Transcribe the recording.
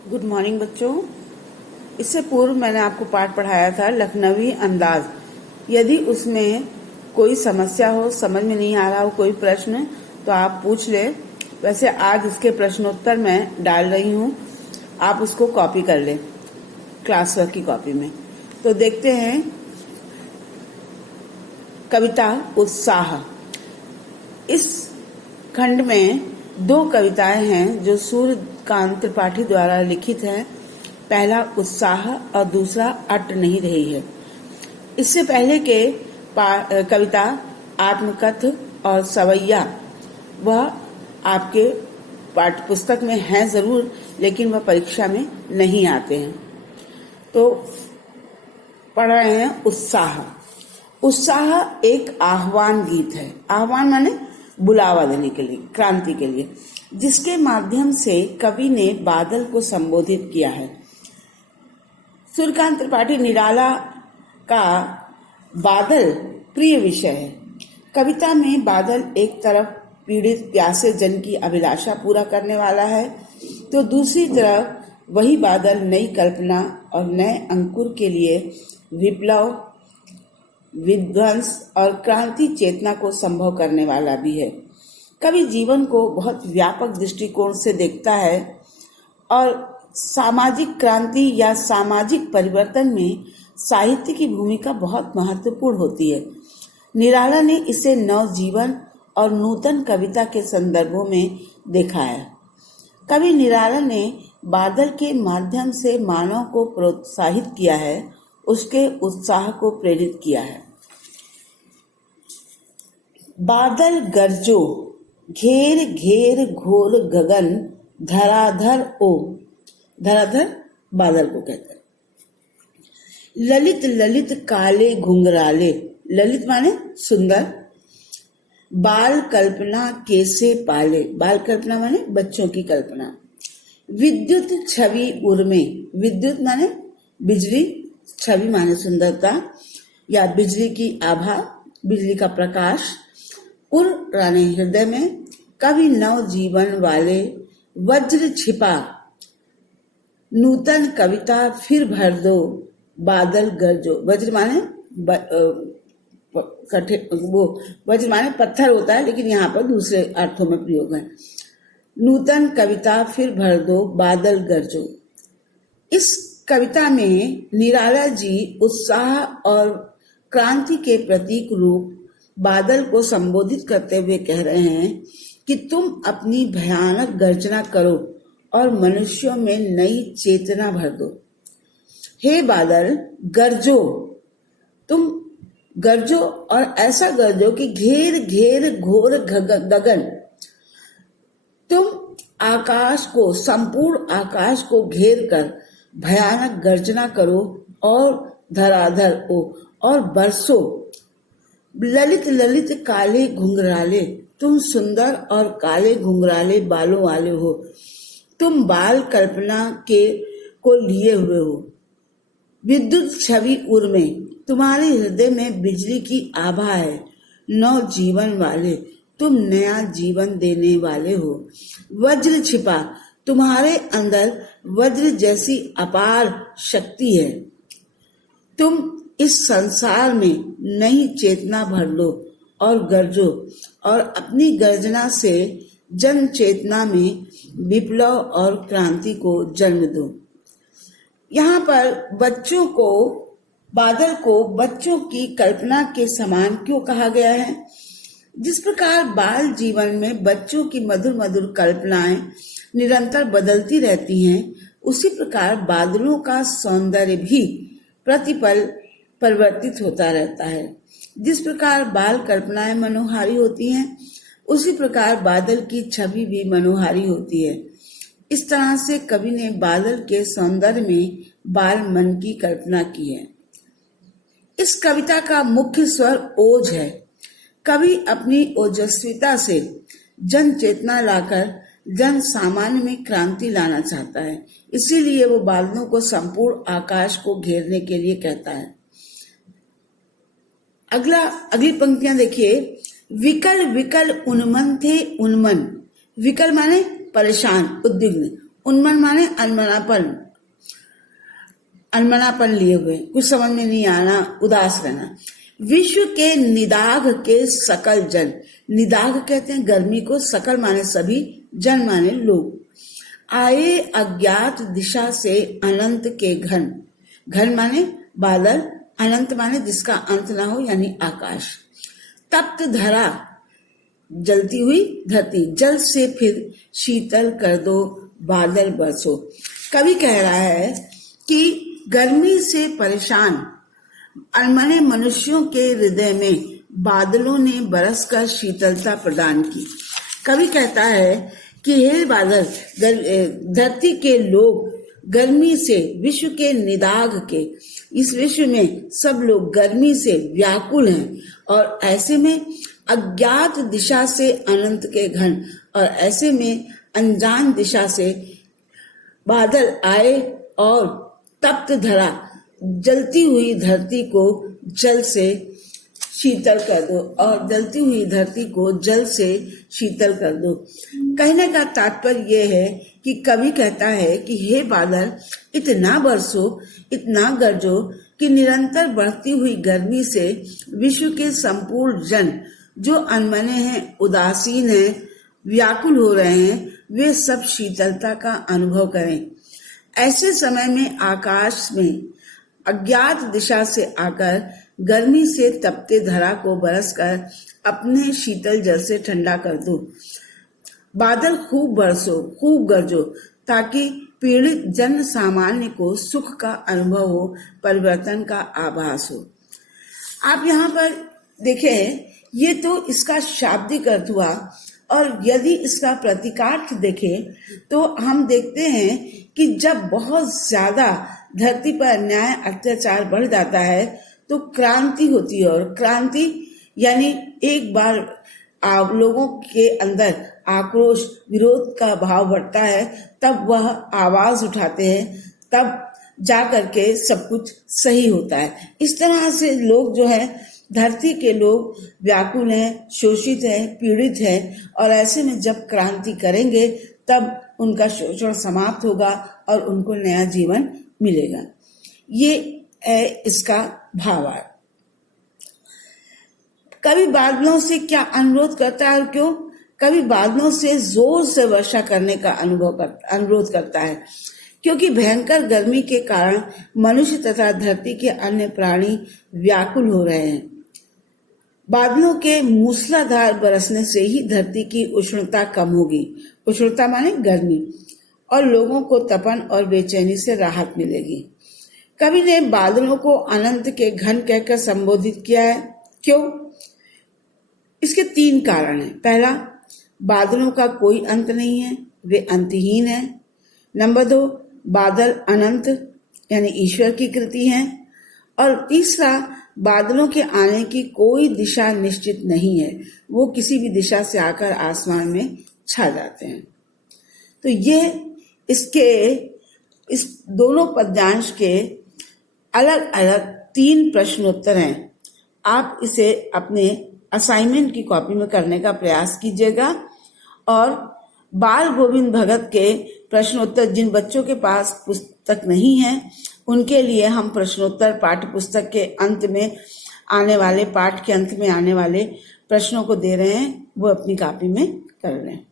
Good morning बच्चों। इससे पूर्व मैंने आपको पाठ पढ़ाया था लखनवी अंदाज। यदि उसमें कोई समस्या हो, समझ में नहीं आ रहा हो कोई प्रश्न, तो आप पूछ ले। वैसे आज इसके प्रश्नोत्तर मैं डाल रही हूँ, आप उसको कॉपी कर ले क्लास वर्क की कॉपी में। तो देखते हैं कविता उत्साह। इस खंड में दो कविताएं हैं जो सूर्यकांत त्रिपाठी द्वारा लिखित हैं। पहला उत्साह और दूसरा अट नहीं रही है। इससे पहले के कविता आत्मकथ और सवैया वह आपके पाठ्य पुस्तक में हैं जरूर, लेकिन वह परीक्षा में नहीं आते हैं। तो पढ़ रहे हैं उत्साह। उत्साह एक आह्वान गीत है। आह्वान माने बुलावा देने के लिए, क्रांति के लिए, जिसके माध्यम से कवि ने बादल को संबोधित किया है। सूर्यकांत त्रिपाठी निराला का बादल प्रिय विषय है। कविता में बादल एक तरफ पीड़ित प्यासे जन की अभिलाषा पूरा करने वाला है, तो दूसरी तरफ वही बादल नई कल्पना और नए अंकुर के लिए विप्लव, विध्वंस और क्रांति चेतना को संभव करने वाला भी है। कवि जीवन को बहुत व्यापक दृष्टिकोण से देखता है और सामाजिक क्रांति या सामाजिक परिवर्तन में साहित्य की भूमिका बहुत महत्वपूर्ण होती है। निराला ने इसे नवजीवन और नूतन कविता के संदर्भों में देखा है। कवि निराला ने बादल के माध्यम से मानव को प्रोत्साहित किया है, उसके उत्साह को प्रेरित किया है। बादल गरजो, घेर घेर घोर गगन, धराधर ओ। धराधर बादल को कहते हैं। ललित ललित काले घुंघराले, ललित माने सुंदर। बाल कल्पना कैसे पाले, बाल कल्पना माने बच्चों की कल्पना। विद्युत छवि उर्मे, विद्युत माने बिजली, छवि माने सुंदरता या बिजली की आभा, बिजली का प्रकाश। उर राने हृदय में। कवि नव जीवन वाले, वज्र छिपा, नूतन कविता फिर भर दो, बादल गरजो। वज्र माने वो वज्र माने पत्थर होता है, लेकिन यहाँ पर दूसरे अर्थों में प्रयोग है। नूतन कविता फिर भर दो, बादल गरजो। इस कविता में निराला जी उत्साह और क्रांति के प्रतीक रूप बादल को संबोधित करते हुए कह रहे हैं कि तुम अपनी भयानक गर्जना करो और मनुष्यों में नई चेतना भर दो। हे बादल गरजो, तुम गरजो और ऐसा गरजो कि घेर घेर घोर गगन, तुम आकाश को, संपूर्ण आकाश को घेर कर भयानक गर्जना करो और धराधर ओ, और बरसो। ललित ललित काले घुंघराले, तुम सुंदर और काले घुंघराले बालों वाले हो। तुम बाल कल्पना के को लिए हुए हो। विद्युत छवि उर्मे, तुम्हारे हृदय में बिजली की आभा है। नव जीवन वाले, तुम नया जीवन देने वाले हो। वज्र छिपा, तुम्हारे अंदर वज्र जैसी अपार शक्ति है। तुम इस संसार में नई चेतना भर लो और गरजो, और अपनी गर्जना से जन चेतना में विप्लव और क्रांति को जन्म दो। यहाँ पर बच्चों को, बादल को बच्चों की कल्पना के समान क्यों कहा गया है? जिस प्रकार बाल जीवन में बच्चों की मधुर मधुर कल्पनाएं निरंतर बदलती रहती हैं, उसी प्रकार बादलों का सौंदर्य भी प्रतिपल परिवर्तित होता रहता है। जिस प्रकार बाल कल्पनाएं मनोहारी होती हैं, उसी प्रकार बादल की छवि भी मनोहारी होती है। इस तरह से कवि ने बादल के सौंदर्य में बाल मन की कल्पना की है। इस कविता का मुख्य स्वर ओज है। कवि अपनी ओजस्विता से जन चेतना लाकर जन सामान्य में क्रांति लाना चाहता है, इसीलिए वो बादलों को संपूर्ण आकाश को घेरने के लिए कहता है। अगली पंक्तियां देखिए। विकल विकल उन्मन थे उन्मन, विकल माने परेशान, उद्विग्न, उन्मन माने अनमनापन लिए हुए, कुछ समझ में नहीं आना, उदास रहना। विश्व के निदाघ के सकल जन, निदाघ कहते हैं गर्मी को, सकल माने सभी, जन माने लोग। आए अज्ञात दिशा से अनंत के घन, घन माने बादल, अनंत माने जिसका अंत ना हो यानी आकाश। तप्त धरा जलती हुई धरती, जल से फिर शीतल कर दो बादल बरसो। कवि कह रहा है कि गर्मी से परेशान अनमने मनुष्यों के हृदय में बादलों ने बरसकर शीतलता प्रदान की। कवि कहता है कि हे बादल, धरती के लोग गर्मी से, विश्व के निदाघ के, इस विश्व में सब लोग गर्मी से व्याकुल हैं, और ऐसे में अज्ञात दिशा से अनंत के घन, और ऐसे में अनजान दिशा से बादल आए और तप्त धरा जलती हुई धरती को जल से शीतल कर दो, और जलती हुई धरती को जल से शीतल कर दो। कहने का तात्पर्य यह है कि कवि कहता है कि हे बादल, इतना बरसो, इतना गरजो कि निरंतर बढ़ती हुई गर्मी से विश्व के संपूर्ण जन जो अनमने हैं, उदासीन हैं, व्याकुल हो रहे हैं, वे सब शीतलता का अनुभव करें। ऐसे समय में आकाश में अज्ञात दिशा से आकर गर्मी से तपते धरा को बरसकर अपने शीतल जल से ठंडा कर दो। बादल खूब बरसो, खूब गरजो, ताकि पीड़ित जन सामान्य को सुख का अनुभव हो, परिवर्तन का आभास हो। आप यहाँ पर देखें, ये तो इसका शाब्दिक अर्थ हुआ, और यदि इसका प्रतीकार्थ देखें तो हम देखते हैं कि जब बहुत ज्यादा धरती पर अन्याय अत्याचार बढ़ जाता है तो क्रांति होती है, और क्रांति यानी एक बार लोगों के अंदर आक्रोश, विरोध का भाव बढ़ता है, तब वह आवाज उठाते हैं, तब जा करके सब कुछ सही होता है। इस तरह से लोग जो है, धरती के लोग व्याकुल हैं, शोषित हैं, पीड़ित हैं, और ऐसे में जब क्रांति करेंगे तब उनका शोषण समाप्त होगा और उनको नया जीवन मिलेगा। ये है इसका भावार्थ। कवि बादलों से क्या अनुरोध करता है और क्यों? कवि बादलों से जोर से वर्षा करने का अनुरोध करता है, क्योंकि भयंकर गर्मी के कारण मनुष्य तथा धरती के अन्य प्राणी व्याकुल हो रहे हैं। बादलों के मूसलाधार बरसने से ही धरती की उष्णता कम होगी, उष्णता माने गर्मी, और लोगों को तपन और बेचैनी से राहत मिलेगी। कवि ने बादलों को अनंत के घन कहकर संबोधित किया है। क्यों? इसके 3 कारण हैं। पहला, बादलों का कोई अंत नहीं है, वे अंतहीन है। नंबर 2, बादल अनंत यानी ईश्वर की कृति है। और तीसरा, बादलों के आने की कोई दिशा निश्चित नहीं है, वो किसी भी दिशा से आकर आसमान में छा जाते हैं। तो ये इस दोनों पद्यांश के अलग अलग 3 प्रश्नोत्तर हैं। आप इसे अपने असाइनमेंट की कॉपी में करने का प्रयास कीजिएगा, और बाल गोविंद भगत के प्रश्नोत्तर, जिन बच्चों के पास पुस्तक नहीं है उनके लिए हम प्रश्नोत्तर पाठ्य पुस्तक के अंत में आने वाले, पाठ के अंत में आने वाले प्रश्नों को दे रहे हैं, वो अपनी कॉपी में कर लें।